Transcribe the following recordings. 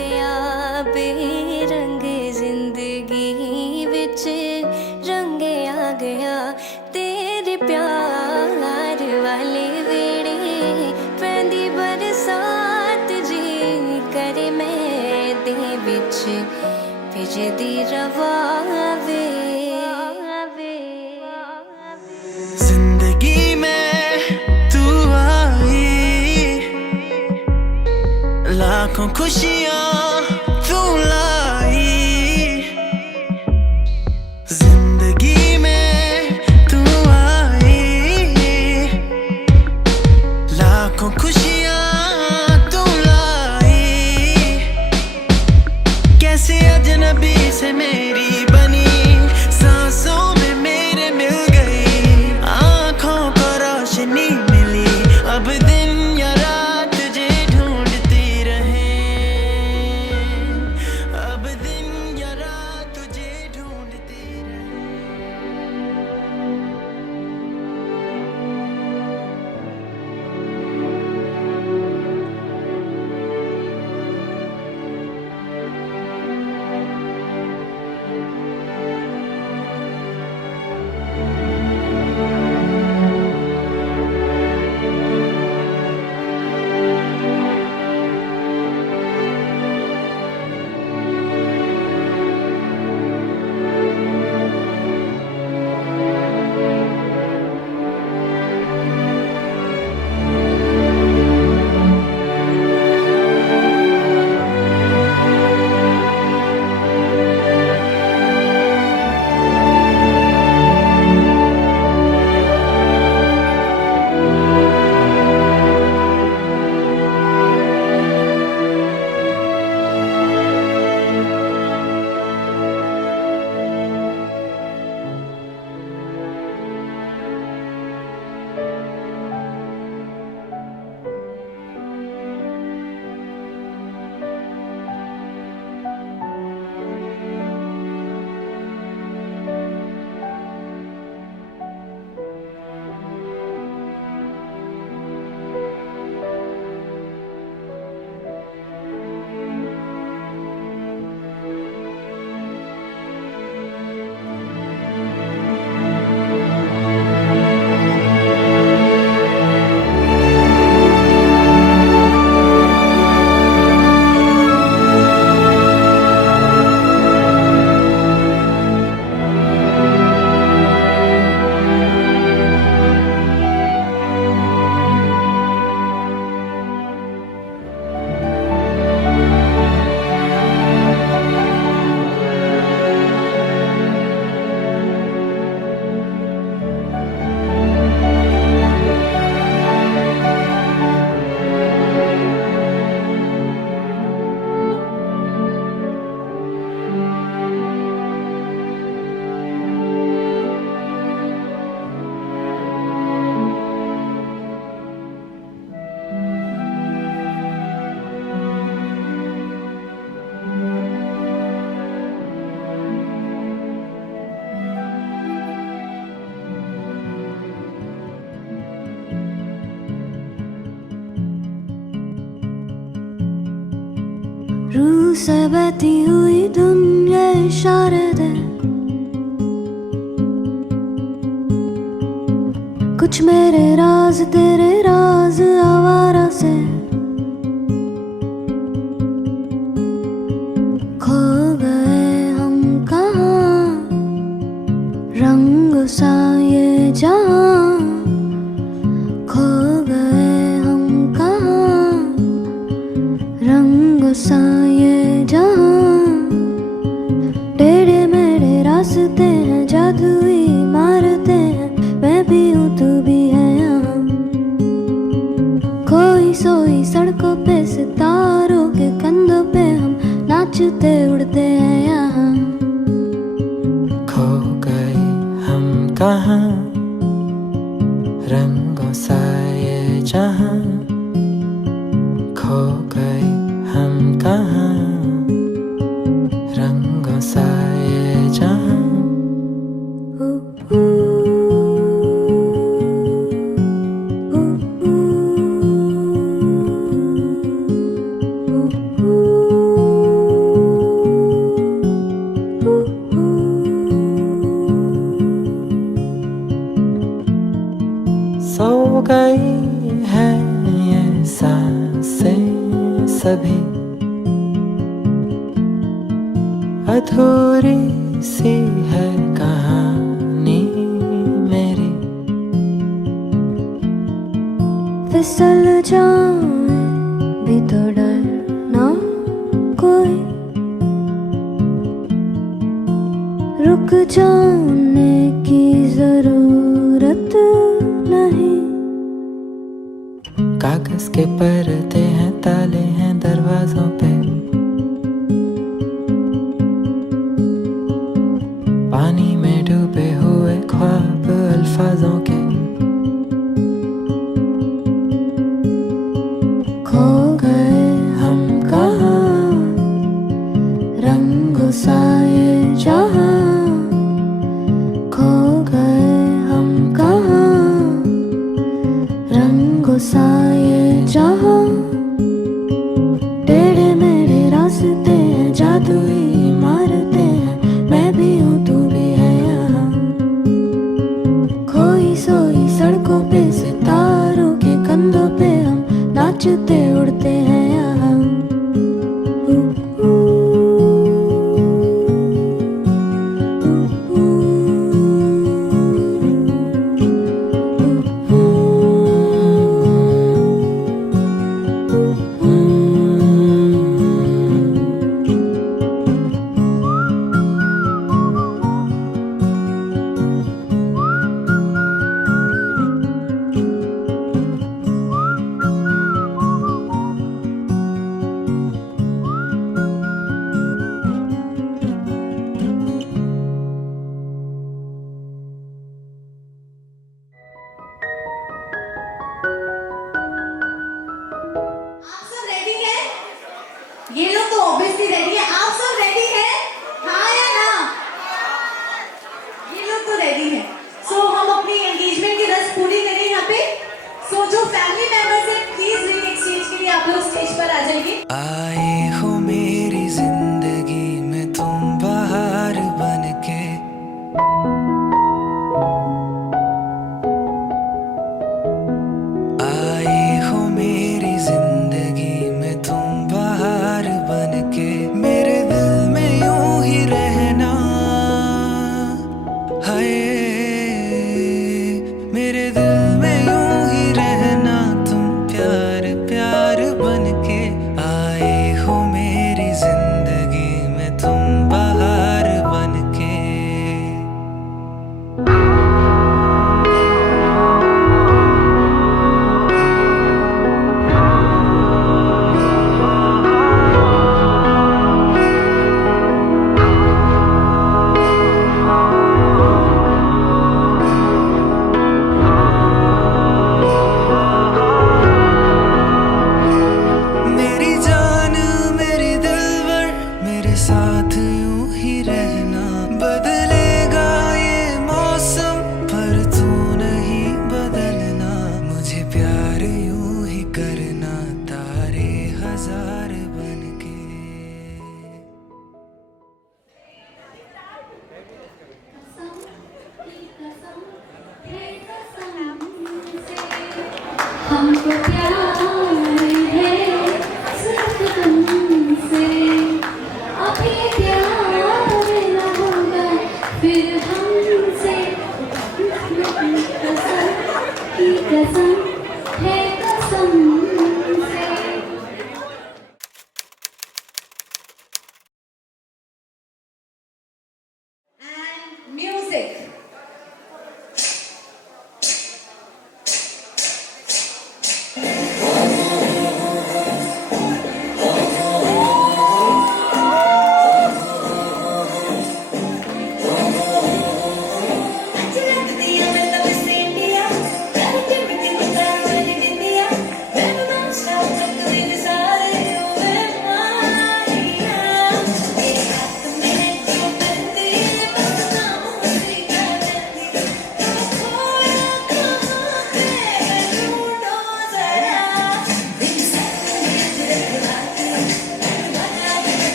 गया बेरंग जिंदगी विच रंग आ गया तेरे प्यार वाले वेड़े पैंदी बरसात जी करे मैं दे विच भिजदी रवा वे जिंदगी में तू आई लाखों खुशियां तू लाई जिंदगी में तू आई लाखों खुशियां तू लाई कैसे अजनबी से मेरी बनी सांसों में मेरे मिल गई आंखों को रोशनी मिली अब दिन या रात तुझे ढूंढती रहे अब दिन या रात तुझे ढूंढती रहे रूह से बहती हुई दुनिया इशारे दे कुछ मेरे राज तेरे राज आवारा से खो गए हम कहाँ रंग सा ये जहाँ खो गए हम कहाँ रंग सा ये जहाँ टेढ़े मेढ़े रास्ते हैं जादुई इमारतें हैं मैं भी हूँ तू भी है यहाँ खोई सोई सड़कों पे सितारों के कंधों पे हम नाचते उड़ते हैं यहाँ खो गए हम कहाँ रंगों सा ये जहाँ खो गए हम कहाँ रंगों सा ये जहाँ अधूरी सी है कहानी मेरी। फिसल जाए भी तो डर ना कोई, रुक जाने की जरूरत नहीं। कागज के पर्दे हैं, ताले हैं दरवाजों पे, पानी में डूबे हुए ख्वाब अल्फाजों के। खो गए हम कहाँ, रंगों सा ये जहाँ। खो गए हम कहाँ, रंगों सा ये जहाँ।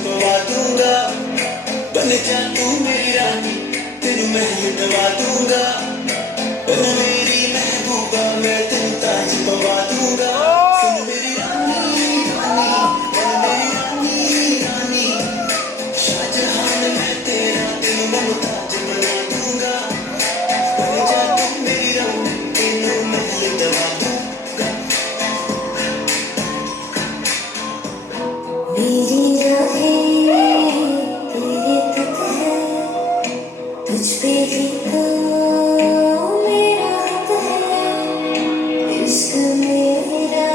छिपवा दूंगा, बन जा तू मेरी रानी, तेरी महल दबा दूंगा, बन मेरी महबूबा, मैं तेरे ताज पवा दूंगा। सुन मेरी रानी रानी, बन मेरी रानी रानी, शाहजहां मैं तेरा दिल मुमताज बना दूंगा, बन जा तू मेरी रानी, तेरे महल दबा दूंगा। मेरी राहें तेरे तक है, तुझ पे ही तो मेरा हक है, इश्क मेरा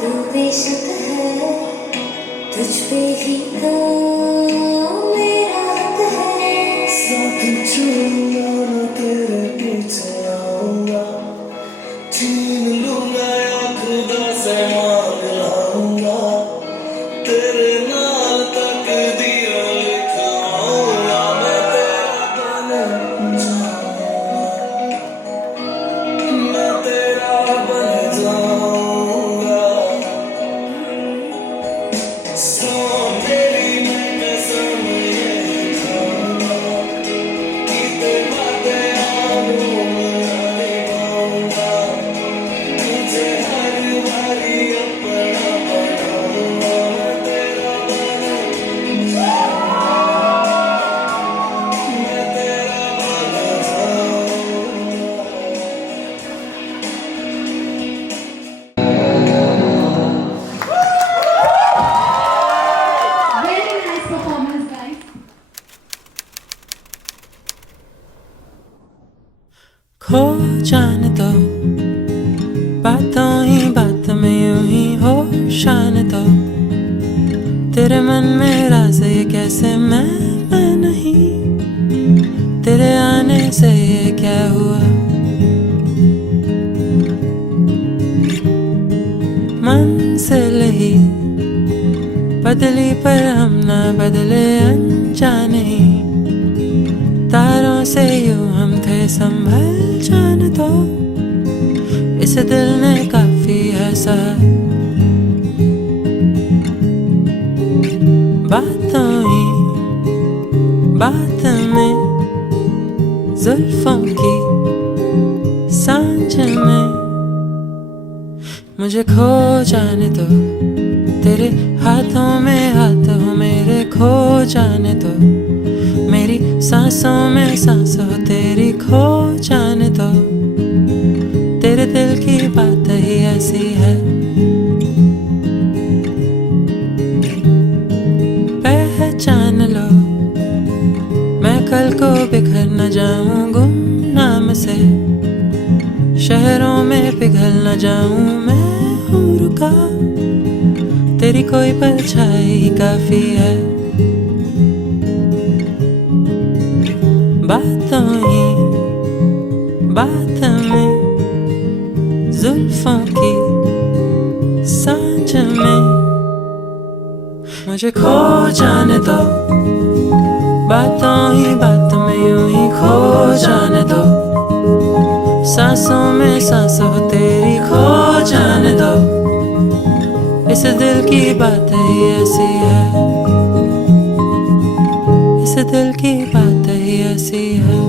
तू बेशक है, तुझ पे ही तो मेरा हक है। साथ छूना तेरे पीछे आऊंगा, छीन लूंगा या खुदा से मांग लाऊंगा, तेरे नाल तकदीर लिखवाऊंगा, मैं तेरा बन जाऊंगा, मैं तेरा बन जाऊंगा। सो मेरी मैं कसम ये खाऊंगा कि तेरा दयालु मैं निभाऊंगा, तुझे हर बारी अपना बनाऊंगा, मैं तेरा बन जाऊंगा, मैं तेरा बन जाऊंगा। Very nice performance, guys. खो जाने दो, बातों ही बात में यूं ही हो शान दो, तेरे मन में राज ये कैसे मैं नहीं, तेरे आने से ये क्या हुआ, मंजिल ही बदली पर हम ना बदले अनजाने ही, तारों से यूं हम थे संभल जान दो, इस दिल ने काफी हंसा, बातों ही बात में जुल्फों की सांझ में, मुझे खो जाने दो, तेरे हाथों में हाथ हो मेरे, खो जाने दो, मेरी सांसों में सांस हो तेरी, खो जाने दो, तेरे दिल की बात ही ऐसी है, पहचान लो, मैं कल को बिखर न जाऊं गुमनाम से, शहरों में पिघल न जाऊं मैं हूँ रुका, तेरी कोई परछाई ही काफी है, बातों ही बात में जुल्फों की सांझ में, मुझे खो जाने दो, बातों ही बात में यूं ही खो जाने दो, सांसों में सांस हो तेरी, खो जाने दो, इस दिल की बात ही ऐसी है, इस दिल की बात ही ऐसी है।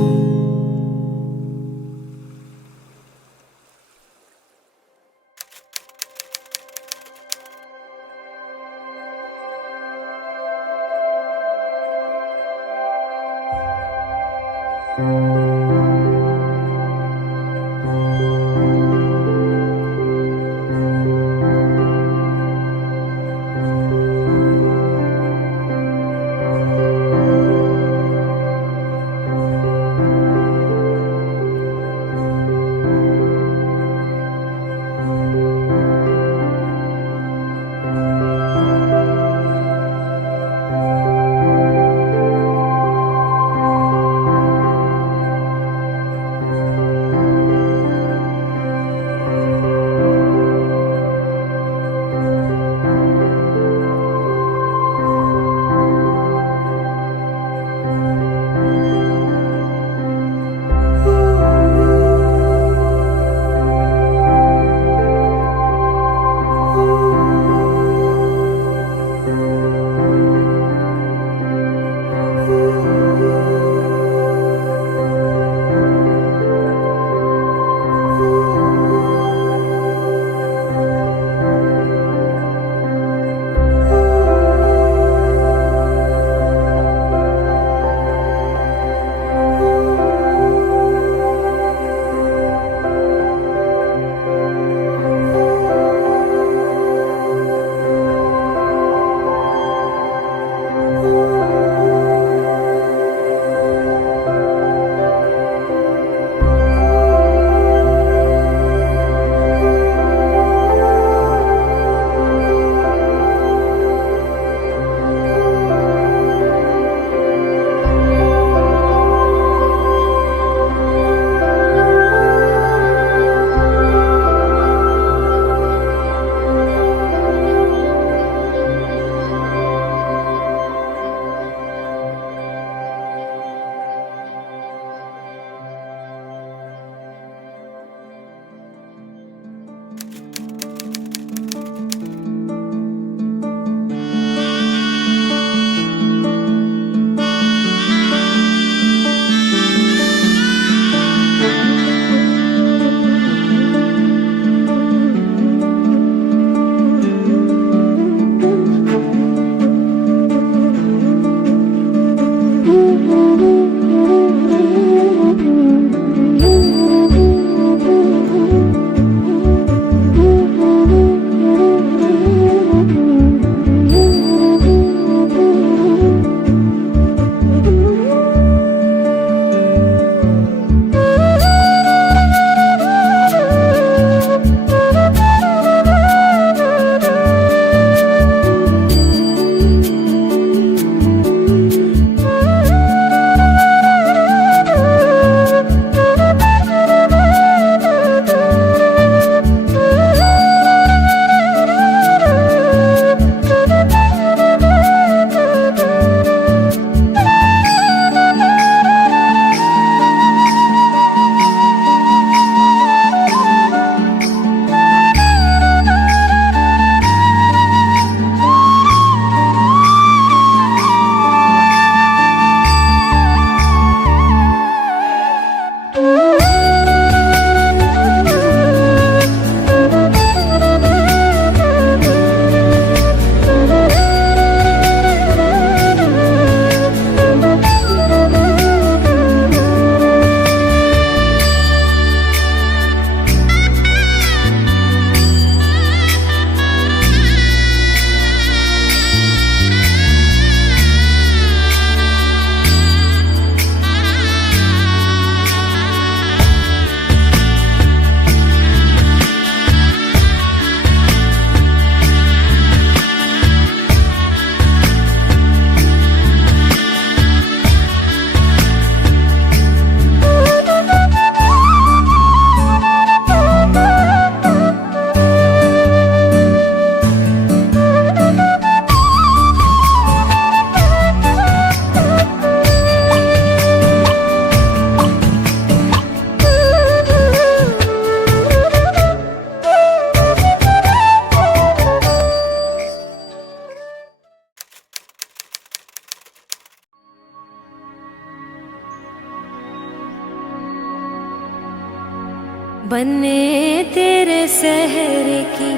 बने तेरे शहर की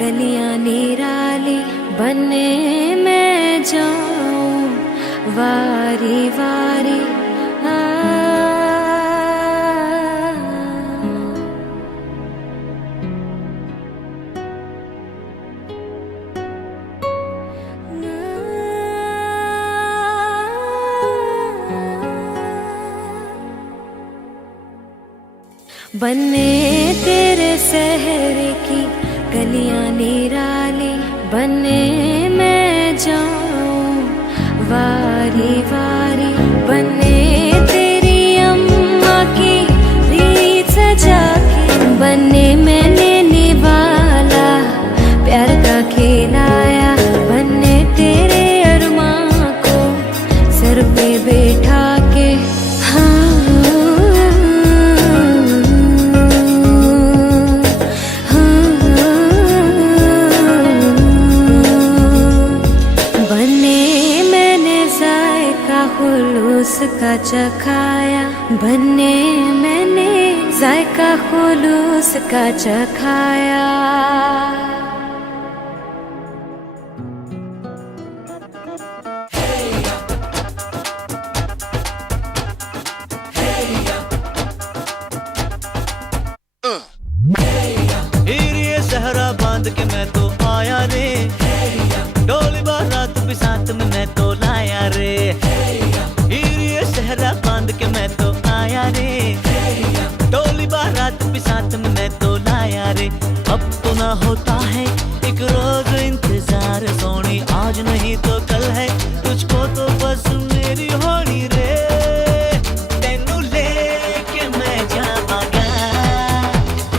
गलियां निराली, बने मैं जाऊं वारी वारी। बने तेरे शहर की गलियां निराली, बने मैं जाऊं वारी वारी। बने तेरी अम्मा की रीत सजा के, बने मैंने निवाला प्यार का खिलाया। बने तेरे अरमां को सर पे बैठा के, हाँ का चखाया। बने मैंने जायका खुलूस का चखाया। हीरे सहरा बांध के मैं तो आया रे, डोली बारात भी साथ में मैं तो लाया रे। सहरा बांध के मैं तो आया रे, डोली बारात भी साथ में मैं तो लाया रे। अब तो ना होता है एक रोज इंतजार सोनी, आज नहीं तो कल है तुझको तो बस मेरी होनी रे। तेनू लेके मैं जावांगा,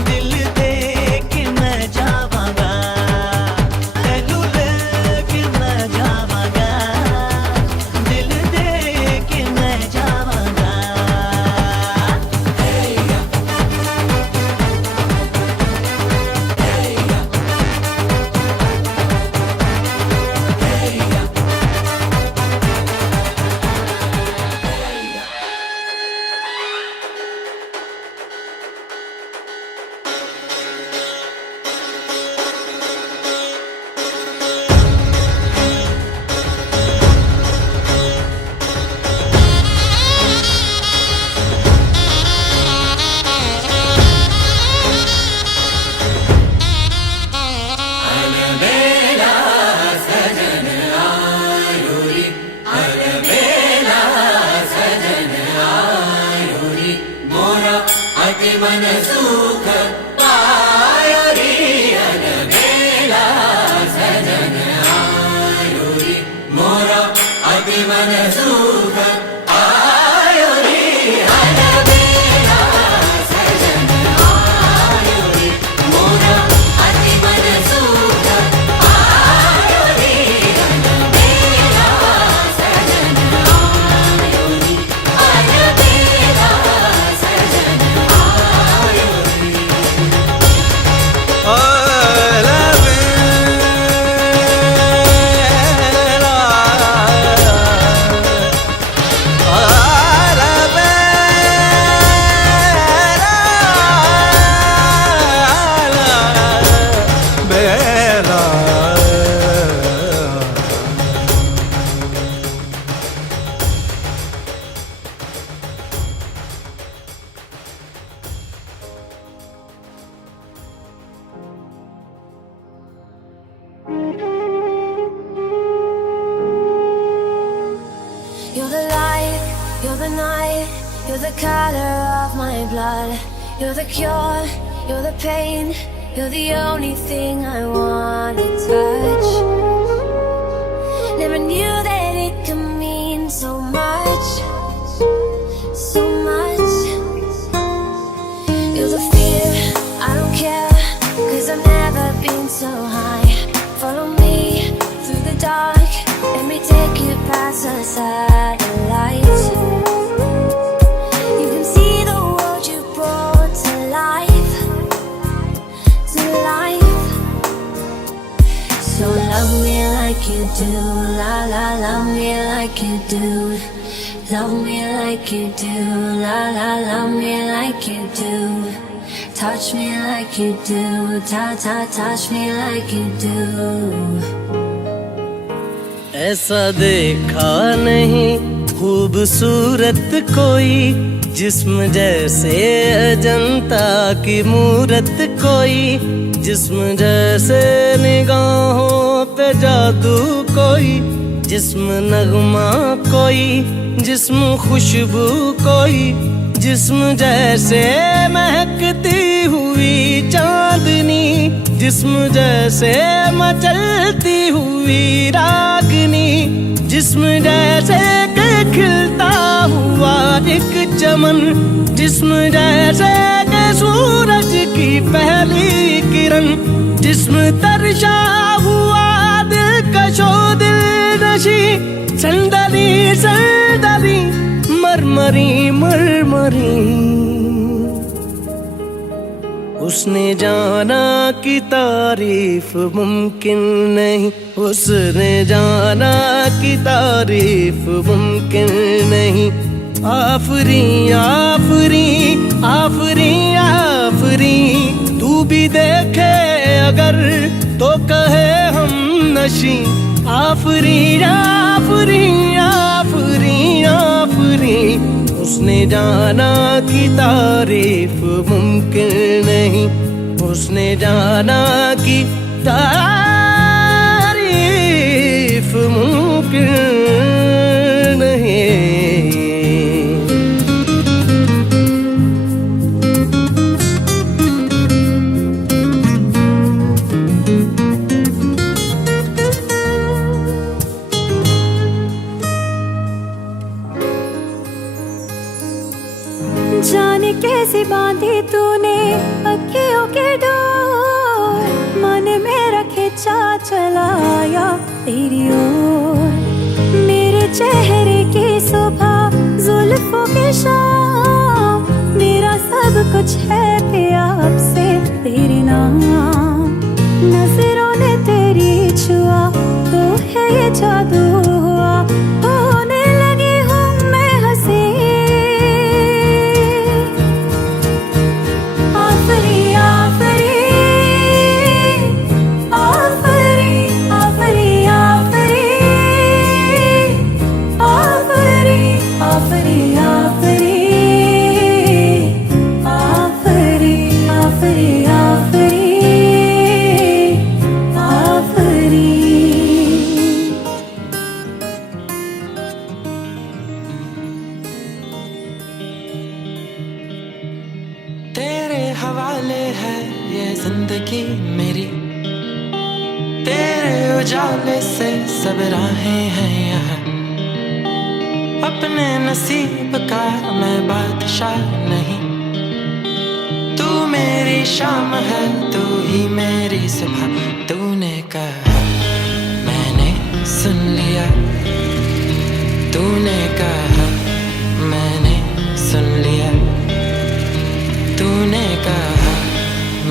दिल दे के मैं जावांगा। तेनू लेके मैं जावांगा, दिल दे के मैं मन सुख पायो रे, अलबेला सजन आयो रे। मोरा अति मन सुख आयो रे, अलबेला सजन आयो रे। मोरा अति मन सुख आयो रे, अलबेला सजन आयो रे। अलबेला सजन You're the light, you're the night, you're the color of my blood. You're the cure, you're the pain, you're the only thing I wanna touch. Never knew that it could mean so much, so much. You're the fear, I don't care, 'cause I've never been so high. Follow me through the dark, let me take you past the satellites. You can see the world you brought to life, to life. So love me like you do, la la, love me like you do. Love me like you do, la la, love me like you do. touch me like you do, touch me like you do. ऐसा देखा नहीं खूबसूरत कोई, जिस्म जैसे अजंता की मूरत कोई, जिस्म जैसे निगाहों पे जादू कोई, जिस्म नगमा कोई, जिस्म खुशबू कोई, जिस्म जैसे महकती हुई चांदनी, जिस्म जैसे मचलती हुई रागनी, जिस्म जैसे के खिलता हुआ एक चमन, जिस्म जैसे के सूरज की पहली किरण, जिस्म तरशा हुआ दिलकशो दिल नशी, संदली संदली मरमरी मरमरी। उसने जाना कि तारीफ मुमकिन नहीं, उसने जाना कि तारीफ मुमकिन नहीं। आफरी आफरी आफरी आफरी, तू भी देखे अगर तो कहे हम नशी। आफरी आफरी आफरी आफरी, उसने जाना कि तारीफ मुमकिन नहीं, उसने जाना कि तारीफ मुमकिन नहीं। जाने कैसे बांधी तूने अखियों के डोर, मन मेरा खिंचा चलाया तेरी ओर। मेरे चेहरे की सुबह जुल्फों की शाम, मेरा सब कुछ है पिया अब से तेरे नाम। नजरों ने तेरी छुआ तो है ये जादू हुआ, होने लगी हूँ मैं हंसी। आफरी आफरी आफरी आफरी आफरी आफरी आफरी आफरी आफरी आफरी आफरी आफरी। तेरे हवाले है ये जिंदगी मेरी, तेरे उजाले से सब राहें हैं यहाँ। अपने नसीब का मैं बादशाह नहीं, तू मेरी शाम है तू ही मेरी सुबह। तूने कहा मैंने सुन लिया, तूने कहा मैंने सुन लिया, तूने कहा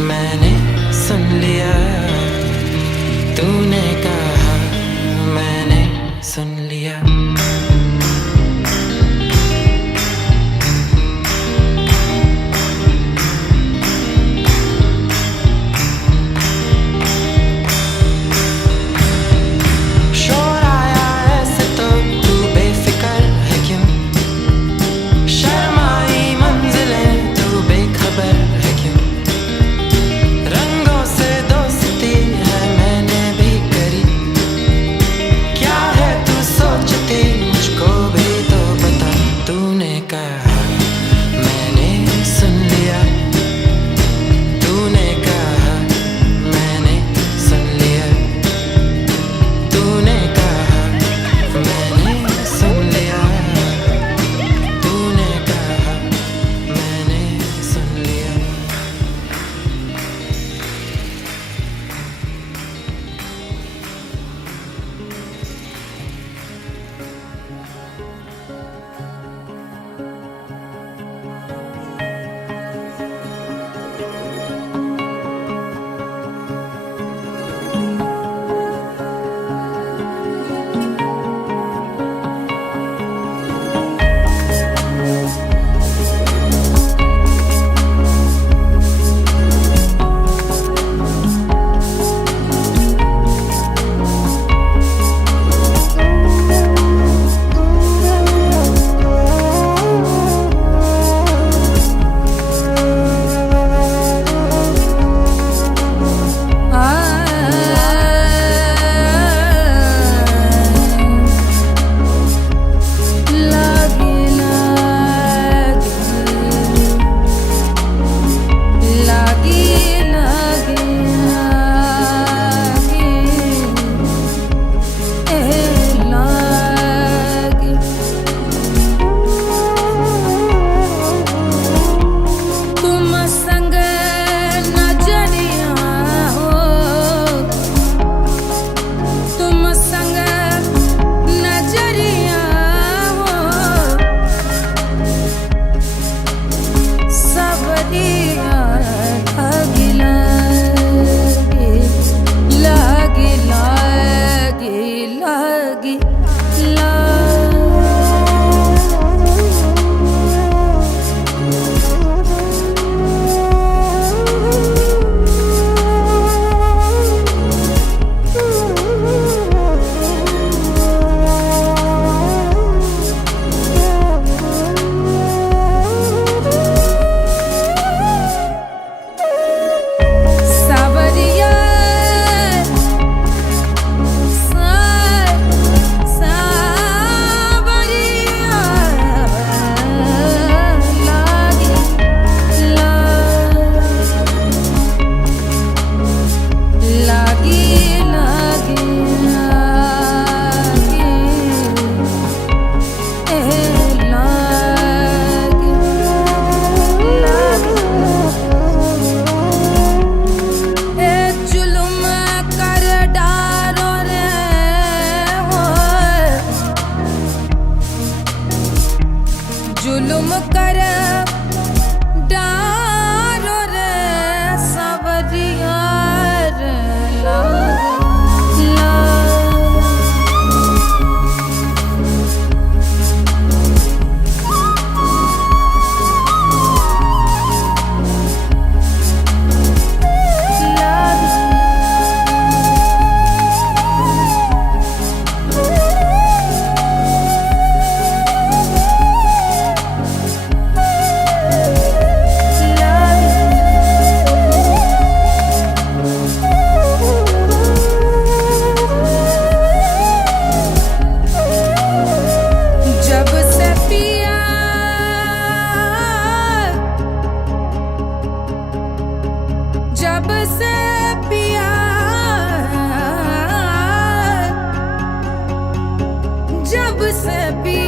मैंने सुन लिया, तूने कहा मैंने सुन लिया। रब्बी